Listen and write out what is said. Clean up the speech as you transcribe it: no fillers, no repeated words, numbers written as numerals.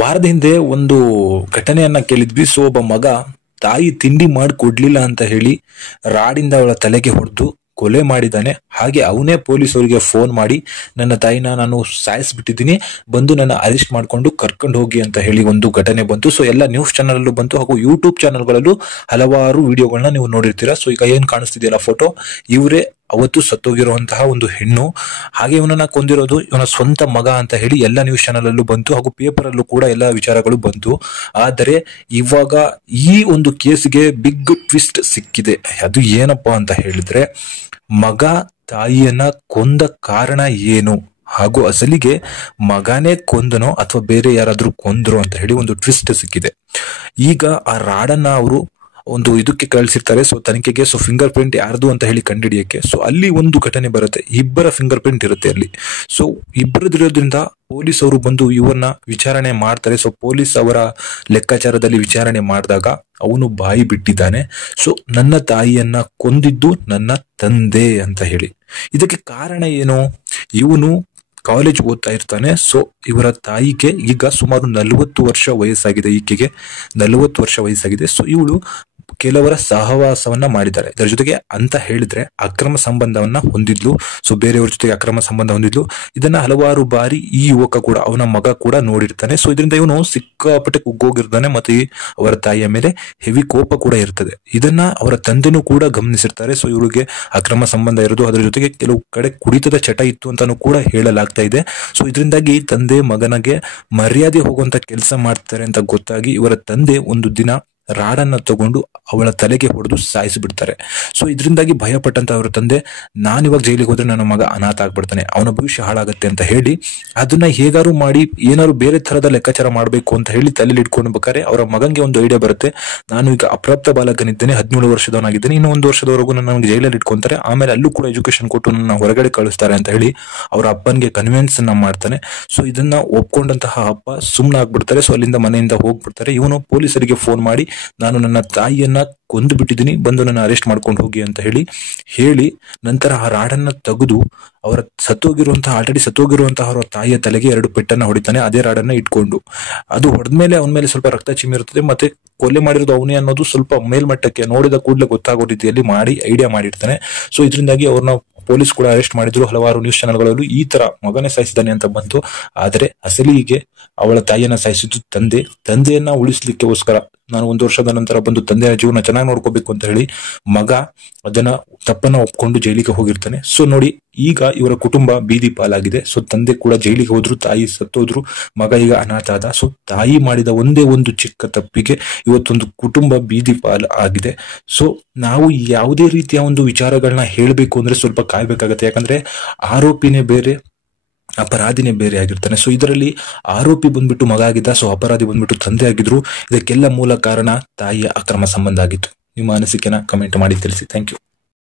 ವಾರದ ಹಿಂದೆ ಒಂದು ಘಟನೆಯನ್ನ ಕೇಳಿದ್ವಿ. ಸೊ ಒಬ್ಬ ಮಗ ತಾಯಿ ತಿಂಡಿ ಮಾಡಿ ಕೊಡ್ಲಿಲ್ಲ ಅಂತ ಹೇಳಿ ರಾಡಿಂದ ಅವಳ ತಲೆಗೆ ಹೊಡೆದು ಕೊಲೆ ಮಾಡಿದ್ದಾನೆ. ಹಾಗೆ ಅವನೇ ಪೊಲೀಸರಿಗೆ ಫೋನ್ ಮಾಡಿ ನನ್ನ ತಾಯಿನ ನಾನು ಸಾಯಿಸ್ಬಿಟ್ಟಿದ್ದೀನಿ, ಬಂದು ನನ್ನ ಅರೆಸ್ಟ್ ಮಾಡ್ಕೊಂಡು ಕರ್ಕೊಂಡು ಹೋಗಿ ಅಂತ ಹೇಳಿ ಒಂದು ಘಟನೆ ಬಂತು. ಸೊ ಎಲ್ಲ ನ್ಯೂಸ್ ಚಾನಲ್ ಅಲ್ಲೂ ಬಂತು, ಹಾಗೂ ಯೂಟ್ಯೂಬ್ ಚಾನಲ್ಗಳಲ್ಲೂ ಹಲವಾರು ವಿಡಿಯೋಗಳನ್ನ ನೀವು ನೋಡಿರ್ತೀರಾ. ಸೊ ಈಗ ಏನ್ ಕಾಣಿಸ್ತಿದೆಯಲ್ಲ ಫೋಟೋ, ಇವರೇ ಅವತ್ತು ಸತ್ತೋಗಿರುವಂತಹ ಒಂದು ಹೆಣ್ಣು. ಹಾಗೆ ಇವನನ್ನ ಕೊಂದಿರೋದು ಇವನ ಸ್ವಂತ ಮಗ ಅಂತ ಹೇಳಿ ಎಲ್ಲ ನ್ಯೂಸ್ ಚಾನಲ್ ಅಲ್ಲೂ ಬಂತು, ಹಾಗೂ ಪೇಪರ್ ಅಲ್ಲೂ ಕೂಡ ಎಲ್ಲ ವಿಚಾರಗಳು ಬಂತು. ಆದರೆ ಇವಾಗ ಈ ಒಂದು ಕೇಸ್ಗೆ ಬಿಗ್ ಟ್ವಿಸ್ಟ್ ಸಿಕ್ಕಿದೆ. ಅದು ಏನಪ್ಪಾ ಅಂತ ಹೇಳಿದ್ರೆ, ಮಗ ತಾಯಿಯನ್ನ ಕೊಂದ ಕಾರಣ ಏನು, ಹಾಗೂ ಅಸಲಿಗೆ ಮಗನೇ ಕೊಂದನೋ ಅಥವಾ ಬೇರೆ ಯಾರಾದ್ರೂ ಕೊಂದ್ರು ಅಂತ ಹೇಳಿ ಒಂದು ಟ್ವಿಸ್ಟ್ ಸಿಕ್ಕಿದೆ. ಈಗ ಆ ರಾಡನ್ನ ಅವರು ಒಂದು ಇದಕ್ಕೆ ಕಳಿಸಿರ್ತಾರೆ, ಸೊ ತನಿಖೆಗೆ. ಸೊ ಫಿಂಗರ್ ಪ್ರಿಂಟ್ ಯಾರ್ದು ಅಂತ ಹೇಳಿ ಕಂಡುಹಿಡಿಯಕ್ಕೆ. ಸೊ ಅಲ್ಲಿ ಒಂದು ಘಟನೆ ಬರುತ್ತೆ, ಇಬ್ಬರ ಫಿಂಗರ್ ಪ್ರಿಂಟ್ ಇರುತ್ತೆ ಅಲ್ಲಿ. ಸೊ ಇಬ್ಬರದಿರೋದ್ರಿಂದ ಪೊಲೀಸ್ ಅವರು ಬಂದು ಇವನ್ನ ವಿಚಾರಣೆ ಮಾಡ್ತಾರೆ. ಸೊ ಪೊಲೀಸ್ ಅವರ ಲೆಕ್ಕಾಚಾರದಲ್ಲಿ ವಿಚಾರಣೆ ಮಾಡಿದಾಗ ಅವನು ಬಾಯಿ ಬಿಟ್ಟಿದ್ದಾನೆ. ಸೊ ನನ್ನ ತಾಯಿಯನ್ನ ಕೊಂದಿದ್ದು ನನ್ನ ತಂದೆ ಅಂತ ಹೇಳಿ. ಇದಕ್ಕೆ ಕಾರಣ ಏನು? ಇವನು ಕಾಲೇಜ್ ಓದ್ತಾ ಇರ್ತಾನೆ. ಸೊ ಇವರ ತಾಯಿಗೆ ಈಗ ಸುಮಾರು 40 ವರ್ಷ ವಯಸ್ಸಾಗಿದೆ. ಈಕೆಗೆ 40 ವರ್ಷ ವಯಸ್ಸಾಗಿದೆ. ಸೊ ಇವಳು ಕೆಲವರ ಸಹವಾಸವನ್ನ ಮಾಡಿದ್ದಾರೆ. ಇದರ ಜೊತೆಗೆ ಅಂತ ಹೇಳಿದ್ರೆ ಅಕ್ರಮ ಸಂಬಂಧವನ್ನ ಹೊಂದಿದ್ಲು. ಸೊ ಬೇರೆಯವ್ರ ಜೊತೆಗೆ ಅಕ್ರಮ ಸಂಬಂಧ ಹೊಂದಿದ್ಲು. ಇದನ್ನ ಹಲವಾರು ಬಾರಿ ಈ ಯುವಕ ಕೂಡ, ಅವನ ಮಗ ಕೂಡ ನೋಡಿರ್ತಾನೆ. ಸೊ ಇದರಿಂದ ಇವನು ಸಿಕ್ಕಾಪಟ್ಟೆ ಕುಗ್ಗೋಗಿರ್ತಾನೆ, ಮತ್ತೆ ಅವರ ತಾಯಿಯ ಮೇಲೆ ಹೆವಿ ಕೋಪ ಕೂಡ ಇರ್ತದೆ. ಇದನ್ನ ಅವರ ತಂದೆನೂ ಕೂಡ ಗಮನಿಸಿರ್ತಾರೆ. ಸೊ ಇವರಿಗೆ ಅಕ್ರಮ ಸಂಬಂಧ ಇರೋದು, ಅದರ ಜೊತೆಗೆ ಕೆಲವು ಕಡೆ ಕುಡಿತದ ಚಟ ಇತ್ತು ಅಂತಾನು ಕೂಡ ಹೇಳಲಾಗ್ತಾ ಇದೆ. ಸೊ ಇದರಿಂದಾಗಿ ತಂದೆ ಮಗನಿಗೆ ಮರ್ಯಾದೆ ಹೋಗುವಂತ ಕೆಲಸ ಮಾಡ್ತಾರೆ ಅಂತ ಗೊತ್ತಾಗಿ ಇವರ ತಂದೆ ಒಂದು ದಿನ ರಾಡನ್ನ ತಗೊಂಡು ಅವಳ ತಲೆಗೆ ಹೊಡೆದು ಸಾಯಿಸಿಬಿಡ್ತಾರೆ. ಸೊ ಇದರಿಂದಾಗಿ ಭಯಪಟ್ಟಂತ ಅವರ ತಂದೆ, ನಾನಿವಾಗ ಜೈಲಿಗೆ ಹೋದ್ರೆ ನನ್ನ ಮಗ ಅನಾಥ ಆಗ್ಬಿಡ್ತಾನೆ, ಅವನ ಭವಿಷ್ಯ ಹಾಳಾಗತ್ತೆ ಅಂತ ಹೇಳಿ ಅದನ್ನ ಹೇಗಾರು ಮಾಡಿ ಏನಾದ್ರು ಬೇರೆ ತರದ ಲೆಕ್ಕಾಚಾರ ಮಾಡ್ಬೇಕು ಅಂತ ಹೇಳಿ ತಲೆಯಲ್ಲಿ ಇಟ್ಕೊಂಡ್ಬೇಕಾದ್ರೆ ಅವರ ಮಗಂಗೆ ಒಂದು ಐಡಿಯಾ ಬರುತ್ತೆ. ನಾನು ಈಗ ಅಪ್ರಾಪ್ತ ಬಾಲಕನಿದ್ದೇನೆ, 17 ವರ್ಷದವನಾಗಿದ್ದೇನೆ, ಇನ್ನು 1 ವರ್ಷದವರೆಗೂ ನನಗೆ ಜೈಲಲ್ಲಿ ಇಟ್ಕೊಂತಾರೆ, ಆಮೇಲೆ ಅಲ್ಲೂ ಕೂಡ ಎಜುಕೇಶನ್ ಕೊಟ್ಟು ನನ್ನ ಹೊರಗಡೆ ಕಳಿಸ್ತಾರೆ ಅಂತ ಹೇಳಿ ಅವರ ಅಪ್ಪನ್ಗೆ ಕನ್ವಿನ್ಸ್ ಅನ್ನ ಮಾಡ್ತಾನೆ. ಸೊ ಇದನ್ನ ಒಪ್ಕೊಂಡಂತಹ ಅಪ್ಪ ಸುಮ್ನ ಆಗ್ಬಿಡ್ತಾರೆ. ಸೊ ಅಲ್ಲಿಂದ ಮನೆಯಿಂದ ಹೋಗ್ಬಿಡ್ತಾರೆ. ಇವನು ಪೊಲೀಸರಿಗೆ ಫೋನ್ ಮಾಡಿ ನಾನು ನನ್ನ ತಾಯಿಯನ್ನ ಕೊಂದು ಬಿಟ್ಟಿದ್ದೀನಿ, ಬಂದು ನನ್ನ ಅರೆಸ್ಟ್ ಮಾಡ್ಕೊಂಡು ಹೋಗಿ ಅಂತ ಹೇಳಿ ನಂತರ ಆ ರಾಡನ್ನ ತೆಗೆದು ಅವರ ಆಲ್ರೆಡಿ ಸತ್ತೋಗಿರುವಂತಹ ಅವರ ತಾಯಿಯ ತಲೆಗೆ 2 ಪೆಟ್ಟನ್ನ ಹೊಡಿತಾನೆ. ಅದೇ ರಾಡನ್ನ ಇಟ್ಕೊಂಡು ಅದು ಹೊಡೆದ್ಮೇಲೆ ಅವನ ಮೇಲೆ ಸ್ವಲ್ಪ ರಕ್ತ ಚಿಮ್ಮಿರುತ್ತದೆ, ಮತ್ತೆ ಕೊಲೆ ಮಾಡಿರೋದು ಅವನೇ ಅನ್ನೋದು ಸ್ವಲ್ಪ ಮೇಲ್ಮಟ್ಟಕ್ಕೆ ನೋಡಿದ ಕೂಡಲೇ ಗೊತ್ತಾಗೋ ರೀತಿಯಲ್ಲಿ ಮಾಡಿ ಐಡಿಯಾ ಮಾಡಿರ್ತಾನೆ. ಸೊ ಇದರಿಂದಾಗಿ ಅವ್ರನ್ನ ಪೊಲೀಸ್ ಕೂಡ ಅರೆಸ್ಟ್ ಮಾಡಿದ್ರು. ಹಲವಾರು ನ್ಯೂಸ್ ಚಾನೆಲ್ಗಳಲ್ಲೂ ಈ ತರ ಮಗನೇ ಸಾಯಿಸಿದ್ದಾನೆ ಅಂತ ಬಂತು. ಆದ್ರೆ ಅಸಲಿಗೆ ಅವಳ ತಾಯಿಯನ್ನ ಸಾಯಿಸಿದ್ದು ತಂದೆಯನ್ನ ಉಳಿಸ್ಲಿಕ್ಕೋಸ್ಕರ, ನಾನು 1 ವರ್ಷದ ನಂತರ ಬಂದು ತಂದೆಯ ಜೀವನ ಚೆನ್ನಾಗಿ ನೋಡ್ಕೋಬೇಕು ಅಂತ ಹೇಳಿ ಮಗ ಅದನ್ನ ತಪ್ಪನ್ನ ಒಪ್ಕೊಂಡು ಜೈಲಿಗೆ ಹೋಗಿರ್ತಾನೆ. ಸೊ ನೋಡಿ, ಈಗ ಇವರ ಕುಟುಂಬ ಬೀದಿ ಪಾಲಾಗಿದೆ. ಸೊ ತಂದೆ ಕೂಡ ಜೈಲಿಗೆ ಹೋದ್ರು, ತಾಯಿ ಸತ್ತೋದ್ರು, ಮಗ ಈಗ ಅನಾಥ ಆದ. ಸೊ ತಾಯಿ ಮಾಡಿದ ಒಂದೇ ಒಂದು ಚಿಕ್ಕ ತಪ್ಪಿಗೆ ಇವತ್ತೊಂದು ಕುಟುಂಬ ಬೀದಿ ಪಾಲ್ ಆಗಿದೆ. ಸೊ ನಾವು ಯಾವುದೇ ರೀತಿಯ ಒಂದು ವಿಚಾರಗಳನ್ನ ಹೇಳ್ಬೇಕು ಅಂದ್ರೆ ಸ್ವಲ್ಪ ಕಾಯ್ಬೇಕಾಗತ್ತೆ. ಯಾಕಂದ್ರೆ ಆರೋಪಿನೇ ಬೇರೆ, ಅಪರಾಧಿನೇ ಬೇರೆ ಆಗಿರ್ತಾನೆ. ಸೊ ಇದರಲ್ಲಿ ಆರೋಪಿ ಬಂದ್ಬಿಟ್ಟು ಮಗ ಆಗಿದ್ದ, ಸೊ ಅಪರಾಧಿ ಬಂದ್ಬಿಟ್ಟು ತಂದೆ ಆಗಿದ್ರು. ಇದಕ್ಕೆಲ್ಲ ಮೂಲ ಕಾರಣ ತಾಯಿಯ ಅಕ್ರಮ ಸಂಬಂಧ ಆಗಿತ್ತು. ನಿಮ್ಮ ಅನಿಸಿಕೆನ ಕಮೆಂಟ್ ಮಾಡಿ ತಿಳಿಸಿ. Thank you.